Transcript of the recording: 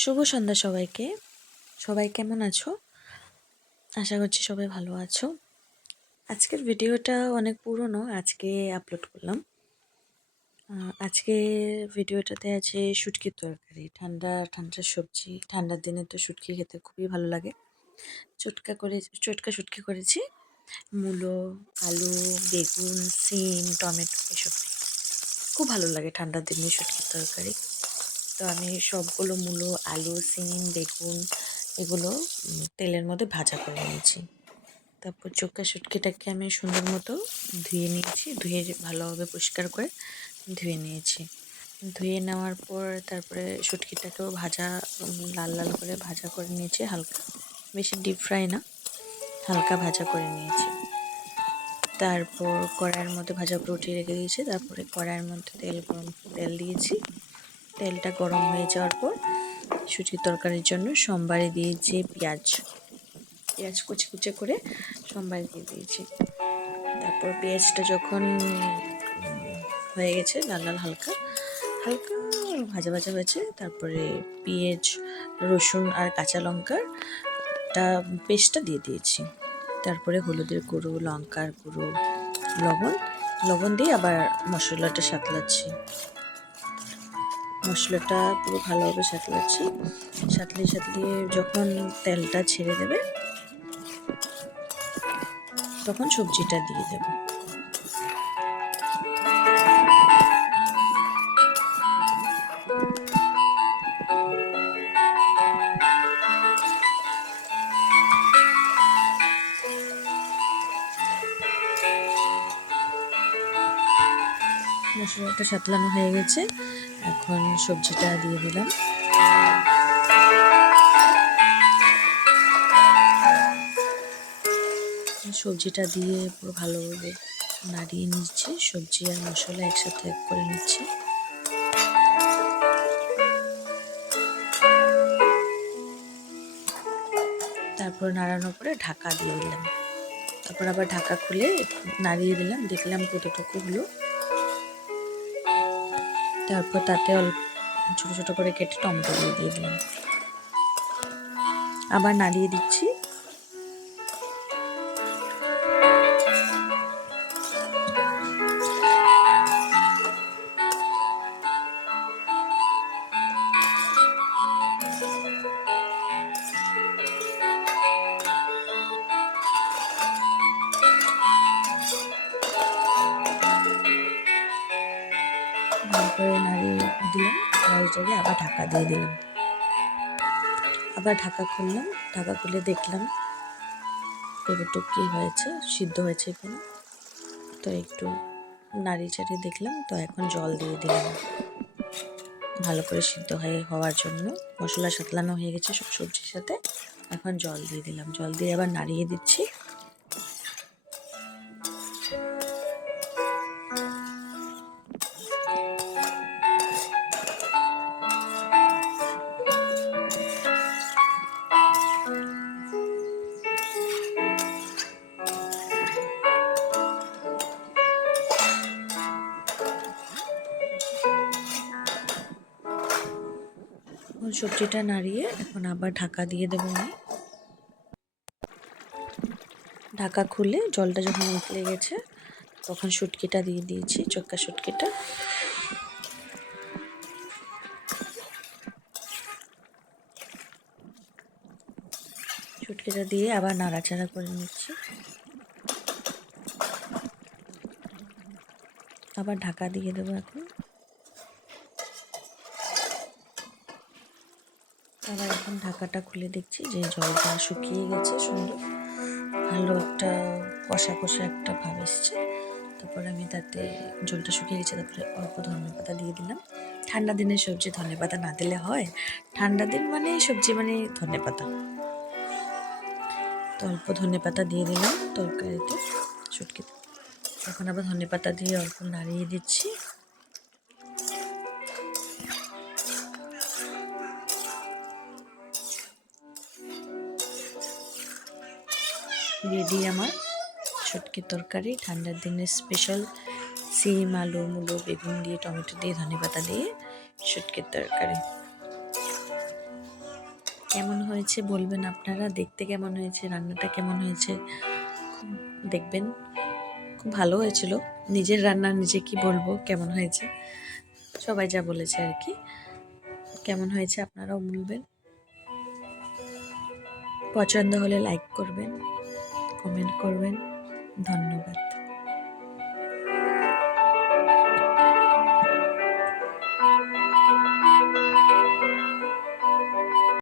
শুভ সন্ধ্যা সবাইকে। সবাই কেমন আছো? আশা করছি সবাই ভালো আছো। আজকের ভিডিওটা অনেক পুরনো, আজকে আপলোড করলাম। আজকে ভিডিওটাতে আছে শুটকির তরকারি। ঠান্ডা ঠান্ডা সবজি, ঠান্ডার দিনে তো শুটকি খেতে খুবই ভালো লাগে। চটকা শুটকি করেছি। মূলো, আলু, বেগুন, সিম, টমেটো এসব দিয়ে। খুব ভালো লাগে ঠান্ডার দিনে শুটকির তরকারি। তো আমি সবগুলো মূলো, আলু, সিম, বেগুন এগুলো তেলের মধ্যে ভাজা করে নিয়েছি। তারপর চোখা শুটকিটাকে আমি সুন্দর মতো ধুয়ে নিয়েছি, ধুয়ে ভালোভাবে পরিষ্কার করে ধুয়ে নিয়েছি। ধুয়ে নেওয়ার পর তারপরে শুটকিটাকেও লাল লাল করে ভাজা করে নিয়েছি, হালকা, বেশি ডিপ ফ্রাই না, হালকা ভাজা করে নিয়েছি। তারপর কড়াইয়ের মধ্যে ভাজা করে উঠিয়ে রেখে দিয়েছি। তারপরে কড়াইয়ের মধ্যে তেল দিয়েছি। তেলটা গরম হয়ে যাওয়ার পর শুটকির তরকারির জন্য সোমবারে দিয়েছি পেঁয়াজ কুচি কুচি করে সোমবারে দিয়ে দিয়েছি। তারপর পেঁয়াজটা যখন হয়ে গেছে লাল লাল হালকা হালকা ভাজা ভাজা হয়েছে, তারপরে পেঁয়াজ, রসুন আর কাঁচা লঙ্কার পেস্টটা দিয়ে দিয়েছি। তারপরে হলুদের গুঁড়ো, লঙ্কার গুঁড়ো, লবণ দিয়ে আবার মশলাটা সাঁতলাচ্ছি। মশলাটা পুরো ভালোভাবে সাঁতলিয়ে যখন তেলটা ছেড়ে দেবে তখন সবজিটা দিয়ে দেব। মশলাটা সাঁতলানো হয়ে গেছে, এখন সবজিটা দিয়ে দিলাম। সবজিটা দিয়ে পুরো ভালোভাবে নাড়িয়ে নিচ্ছি, সবজি আর মশলা একসাথে করে নিচ্ছি। তারপর নাড়ানোর পরে ঢাকা দিয়ে দিলাম। তারপর আবার ঢাকা খুলে নাড়িয়ে দিলাম, দেখলাম কতটুকু হলো। তারপর তাতে অল্প ছোটো ছোটো করে কেটে টমেটো দিয়ে দিলাম। আবার নাড়িয়ে দিচ্ছি। তারপরে নাড়িয়ে দিলাম, নাড়িয়ে আবার ঢাকা দিয়ে দিলাম। আবার ঢাকা খুললাম, ঢাকা খুলে দেখলাম কতটুকু কী হয়েছে, সিদ্ধ হয়েছে কিনা। তো একটু নাড়িয়ে চাড়িয়ে দেখলাম, তো এখন জল দিয়ে দিলাম ভালো করে সিদ্ধ হওয়ার জন্য। মশলা সাঁতলানো হয়ে গেছে সব সবজির সাথে, এখন জল দিয়ে দিলাম। জল দিয়ে আবার নাড়িয়ে দিচ্ছি। সবজিটা নাড়িয়ে এখন আবার ঢাকা দিয়ে দেবো আমি। ঢাকা খুলে জলটা যখন উতলে গেছে তখন শুটকিটা দিয়ে দিয়েছি, চোক্কা শুটকিটা। শুটকিটা দিয়ে আবার নাড়াচাড়া করে নিচ্ছি। আবার ঢাকা দিয়ে দেবো এখন। আবার এখন ঢাকাটা খুলে দেখছি যে জলটা শুকিয়ে গেছে, সুন্দর ভালো একটা কষা কষা একটা ভাব এসছে। তারপর আমি তাতে জলটা শুকিয়ে গেছে, তারপরে অল্প ধনেপাতা দিয়ে দিলাম। ঠান্ডা দিনের সবজি ধনেপাতা না দিলে হয়? ঠান্ডা দিন মানে সবজি মানে ধনেপাতা। তো অল্প ধনেপাতা দিয়ে দিলাম তরকারিতে, শুটকিতে। এখন আবার ধনেপাতা দিয়ে অল্প নাড়িয়ে দিচ্ছি। রেডি আমার শুটকির তরকারি, ঠান্ডার দিনের স্পেশাল সিম, আলু, মূলো, বেগুন দিয়ে, টমেটো দিয়ে, ধনেপাতা দিয়ে শুটকির তরকারি। কেমন হয়েছে বলবেন আপনারা, দেখতে কেমন হয়েছে, রান্নাটা কেমন হয়েছে খুব দেখবেন। খুব ভালো হয়েছিল। নিজের রান্না নিজে কি বলবো কেমন হয়েছে, সবাই যা বলেছে আর কি। কেমন হয়েছে আপনারাও বলবেন। পছন্দ হলে লাইক করবেন, কমেন্ট করবেন। ধন্যবাদ।